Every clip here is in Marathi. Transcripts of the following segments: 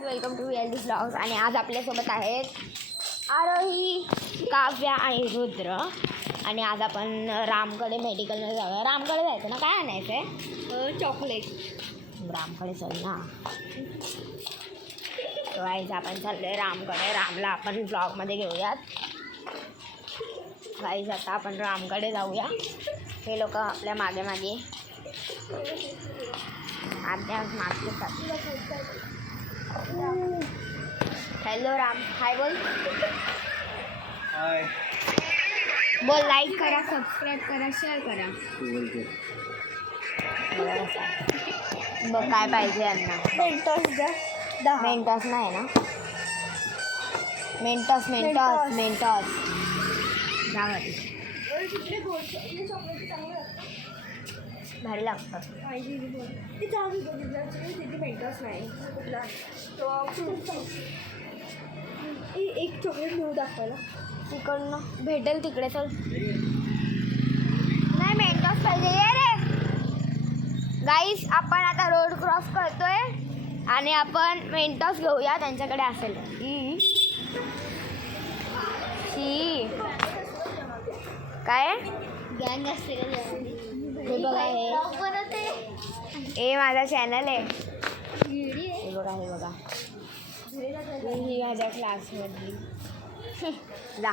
Welcome to VLD vlogs. आणि आज आपल्यासोबत आहेत आरोही, काव्या आणि रुद्र. आणि आज आपण रामकडे मेडिकलमध्ये जाऊया. रामकडे जायचं ना, काय आणायचं आहे? चॉकलेट. रामकडे चल ना. गाईज आपण चाललो आहे रामकडे. रामला आपण व्लॉगमध्ये घेऊयात. गाईज आता आपण रामकडे जाऊया. हे लोक आपल्या मागे मागे आद्या मागतात. हॅलो राम, हाय बोल. हाय बोल. लाईक करा, सबस्क्राईब करा, शेअर करा. बघ काय पाहिजे यांना. मेंटॉस द्या. मेंटॉस नाही ना. मेंटॉस मेंटॉस मेंटॉस भारी लागतात. एक चॉकलेट मिळू दाखवायला तिकडनं भेटेल तिकडे. चल. नाही मेंटॉस पाहिजे. ये रे गाईस, आपण आता रोड क्रॉस करतोय आणि आपण मेंटॉस घेऊया. त्यांच्याकडे असेल. काय गँग असते. हे बघा, हे माझा चॅनल आहे. हे बघा, हे बघा. ही माझ्या क्लासमधली. जा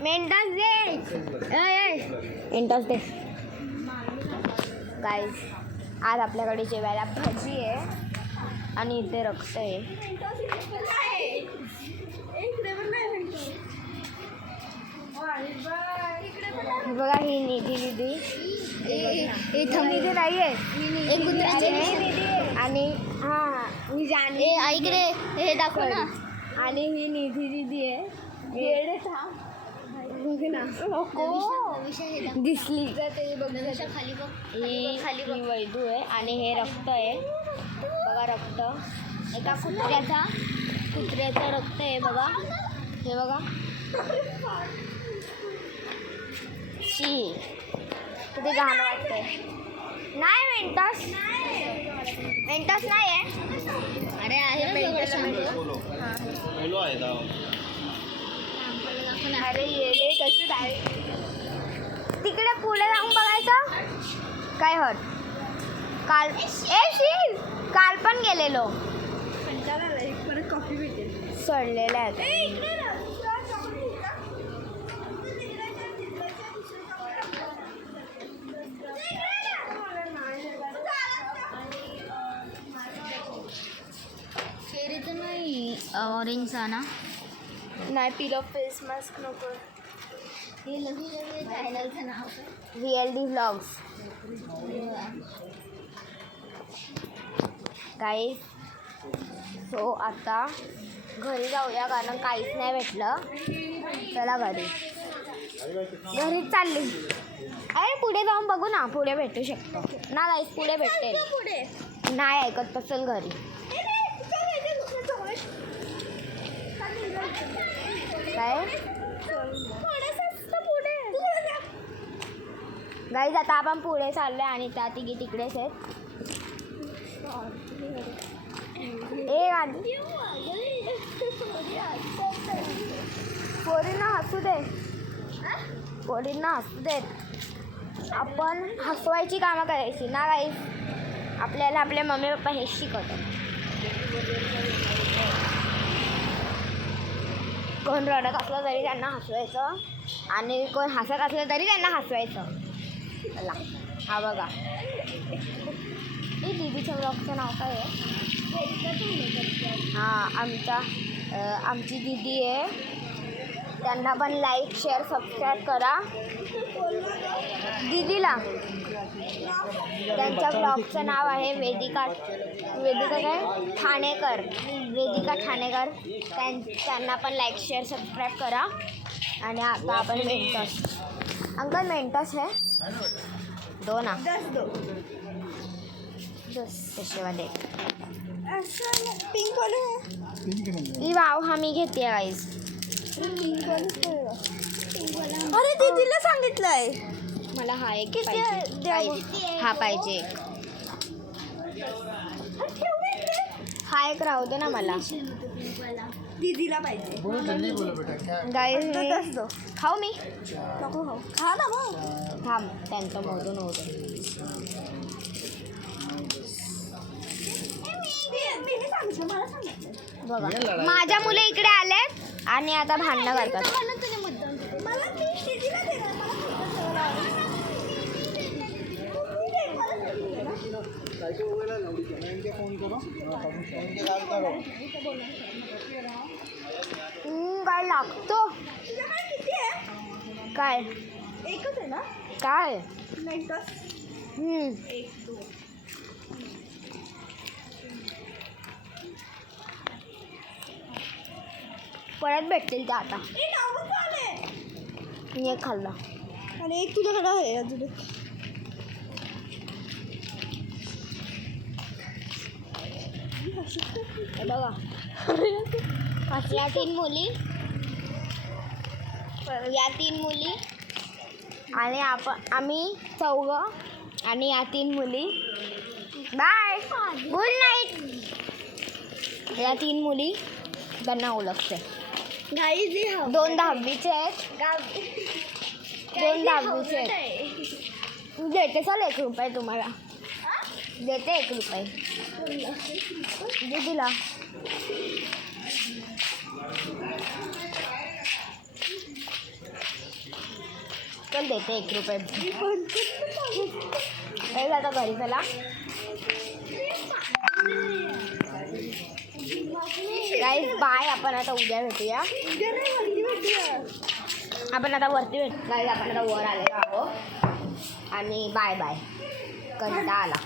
मेंटॉस दे. मेंटॉस दे. गाईज आज आपल्याकडे जेवायला भाजी आहे आणि इथे रक्त आहे. हे बघा, ही निधी दिदी. निधी नाही आहे, आणि हां ही जाणे. ऐक रे, हे दाखव ना. आणि ही निधी दिदी आहे. दिसली ही वैदू आहे. आणि हे रक्त आहे बघा. रक्त एका कुत्र्याचं रक्त आहे बघा. हे बघा. शी किती घाण वाटतंय. नाही मेंटॉस नाही आहे. अरे आहे. अरे ये कसं डायरेक्ट तिकडे पुढे जाऊन बघायचं. काय हट काल पण गेलेलो. कॉफी भेटेल. सडलेलं आहे. शेरीचं नाही, ऑरेंजचा ना. नाही पिलो फेस मास्क नको. हे चॅनलचं नाव VLD व्लॉग्स. काही सो आता घरी जाऊया कारण काहीच नाही भेटलं. चला घरीच चालली. अरे पुढे जाऊन बघू ना, पुढे भेटू शकतो ना गाईस. पुढे भेटेल. नाही ऐकत असेल घरी. काय गाईज आता आपण पुढे चाललोय आणि त्या तिघी तिकडेच आहेत. पोरींना हसू दे. देत. आपण हसवायची कामं करायची ना गाईज. आपल्याला आपले मम्मी पप्पा हे शिकवतात. कोण रडत असलं तरी त्यांना हसवायचं आणि कोण हसत असलं तरी त्यांना हसवायचं. चला हा बघा. ही दीदीच्या ब्लॉगचं नाव काय आहे? हां आमची दीदी आहे. त्यांना पण लाईक शेअर सबस्क्राईब करा दीदीला. त्यांच्या ब्लॉगचं नाव आहे वेदिका ठाणेकर. त्यांना पण लाईक शेअर सबस्क्राईब करा. आणि आता आपण मेंटॉस. अंकल मेंटॉस है 2 ना. 10 पैसेवाले. पिंक वाले. ही वाव हा मी घेते गाईज. अरे दीदीला सांगितलंय मला हा एक किती पाहिजे. हा पाहिजे एक. हा एक राहू दे ना मला. दीदीला पाहिजे. गाईस तसंच दो. खाऊ मी. नको खाऊ. खा ना मग. थांब त्यांचं मोजून होतं. मी नाही सांगितलं, मला सांगितलं. बघा माझ्या मुलं इकडे आलेत आणि आता भांडणं करतात. मला ती दीदीला दे ना, मला काय लागतो तुझ्याकडे किती आहे? काय एकच आहे ना? काय मेंटॉस. 1 2. परत भेटतील ते आता. ए नावच आले. मी एक खाल्ला. आणि एक तुझ्याकडे आहे अजून. हे बघा या 3 मुली, या 3 मुली आणि आम्ही 4 आणि या 3 मुली. Bye good night. या 3 मुली त्यांना ओळखते. गाई जे 2 दहावीचे आहेत. 2 दहावीचे आहेत. देते चल 1 रुपये तुम्हाला. देते 1 रुपये दीदीला. चल देते 1 रुपये. काय आता घरी चला. गाईस बाय. आपण आता उद्या भेटूया. आपण आता वरती भेटू. गाईस आपण आता वर आलेलो आहोत आणि बाय बाय. कंटाळा आला.